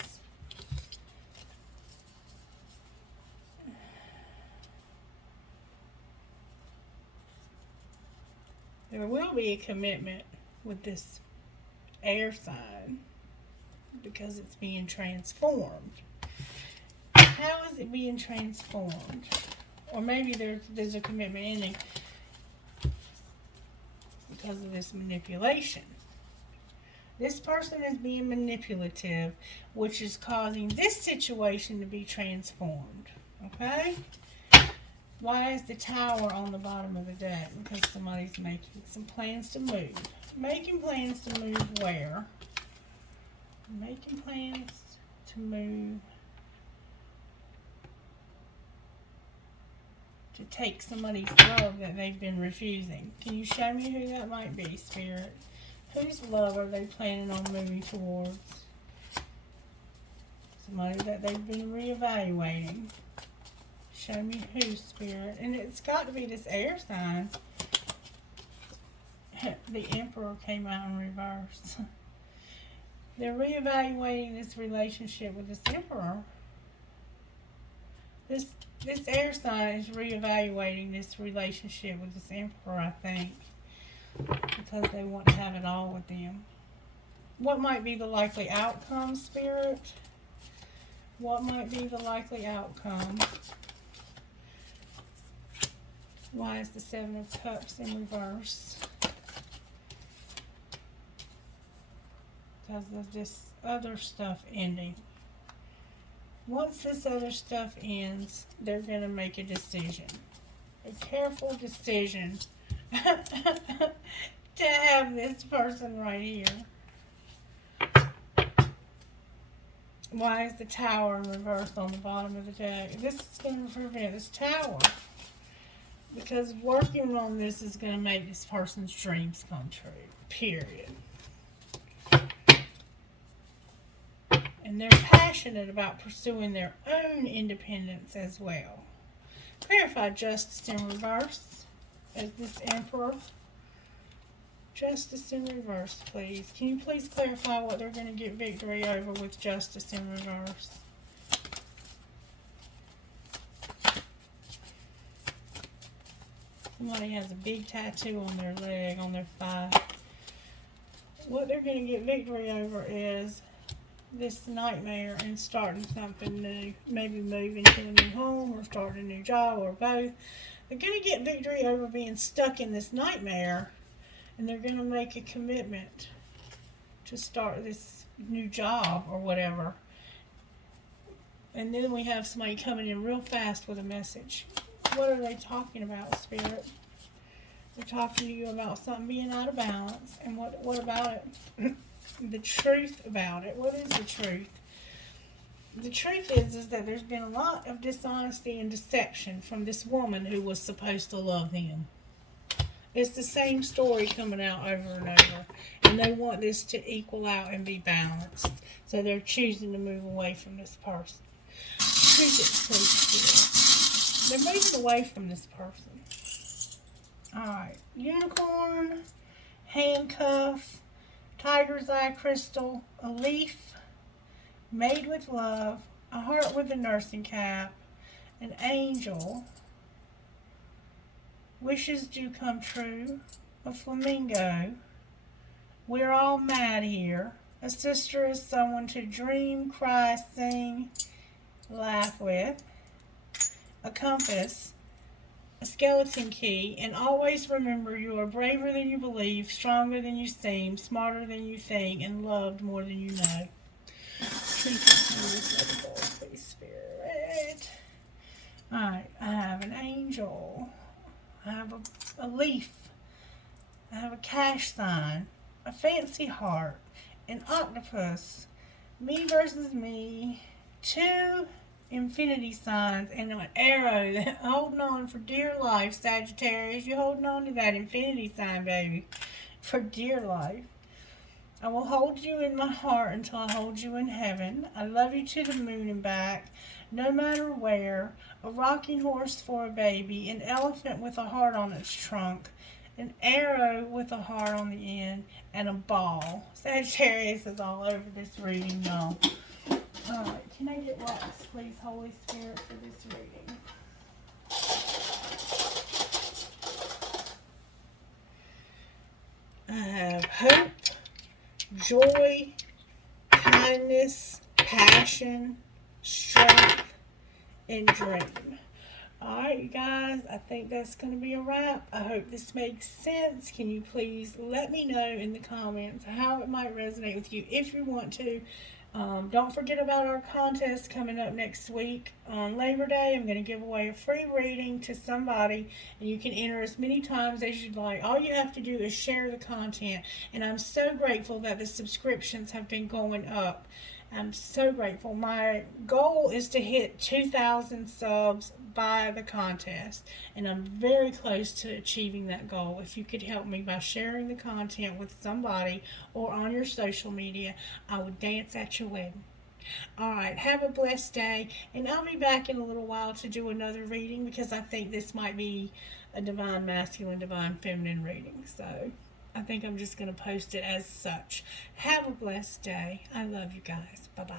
There will be a commitment with this air sign because it's being transformed. How is it being transformed? Or maybe there's a commitment ending because of this manipulation. This person is being manipulative, which is causing this situation to be transformed. Okay? Why is the Tower on the bottom of the deck? Because somebody's making some plans to move. Making plans to move where? Making plans to move to take somebody's love that they've been refusing. Can you show me who that might be, Spirit? Whose love are they planning on moving towards? Somebody that they've been reevaluating. Show me who, Spirit. And it's got to be this air sign. The Emperor came out in reverse. They're reevaluating this relationship with this Emperor. This air sign is reevaluating this relationship with this Emperor, I think. Because they want to have it all with them. What might be the likely outcome, Spirit? What might be the likely outcome? Why is the Seven of Cups in reverse? Because of this other stuff ending. Once this other stuff ends, they're going to make a decision. A careful decision to have this person right here. Why is the Tower in reverse on the bottom of the deck? This is going to prevent this Tower. Because working on this is going to make this person's dreams come true. Period. And they're passionate about pursuing their own independence as well. Clarify justice in reverse as this Emperor. Justice in reverse, please. Can you please clarify what they're going to get victory over with justice in reverse? Somebody has a big tattoo on their leg, on their thigh. What they're going to get victory over is this nightmare and starting something new. Maybe moving to a new home or starting a new job or both. They're going to get victory over being stuck in this nightmare. And they're going to make a commitment to start this new job or whatever. And then we have somebody coming in real fast with a message. What are they talking about, Spirit? They're talking to you about something being out of balance. And what about it? The truth about it. What is the truth? The truth is that there's been a lot of dishonesty and deception from this woman who was supposed to love him. It's the same story coming out over and over. And they want this to equal out and be balanced. So they're choosing to move away from this person. Who's it, please? They're moving away from this person. Alright. Unicorn, handcuff, tiger's eye crystal, a leaf, made with love, a heart with a nursing cap, an angel, wishes do come true, a flamingo, we're all mad here, a sister is someone to dream, cry, sing, laugh with, a compass, a skeleton key, and always remember you are braver than you believe, stronger than you seem, smarter than you think, and loved more than you know. Please, Spirit. Alright, I have an angel. I have a leaf. I have a cash sign. A fancy heart. An octopus. Me versus me. 2 infinity signs and an arrow that holding on for dear life, Sagittarius. You're holding on to that infinity sign, baby. For dear life. I will hold you in my heart until I hold you in heaven. I love you to the moon and back, no matter where. A rocking horse for a baby, an elephant with a heart on its trunk, an arrow with a heart on the end, and a ball. Sagittarius is all over this reading, y'all. Alright, can I get rocks, please, Holy Spirit, for this reading? I have hope, joy, kindness, passion, strength, and dream. Alright, you guys, I think that's going to be a wrap. I hope this makes sense. Can you please let me know in the comments how it might resonate with you if you want to. Don't forget about our contest coming up next week. On Labor Day, I'm going to give away a free reading to somebody, and you can enter as many times as you'd like. All you have to do is share the content, and I'm so grateful that the subscriptions have been going up. I'm so grateful. My goal is to hit 2,000 subs by the contest, and I'm very close to achieving that goal. If you could help me by sharing the content with somebody or on your social media, I would dance at your wedding. Alright, have a blessed day, and I'll be back in a little while to do another reading because I think this might be a divine masculine, divine feminine reading. So I think I'm just going to post it as such. Have a blessed day. I love you guys. Bye-bye.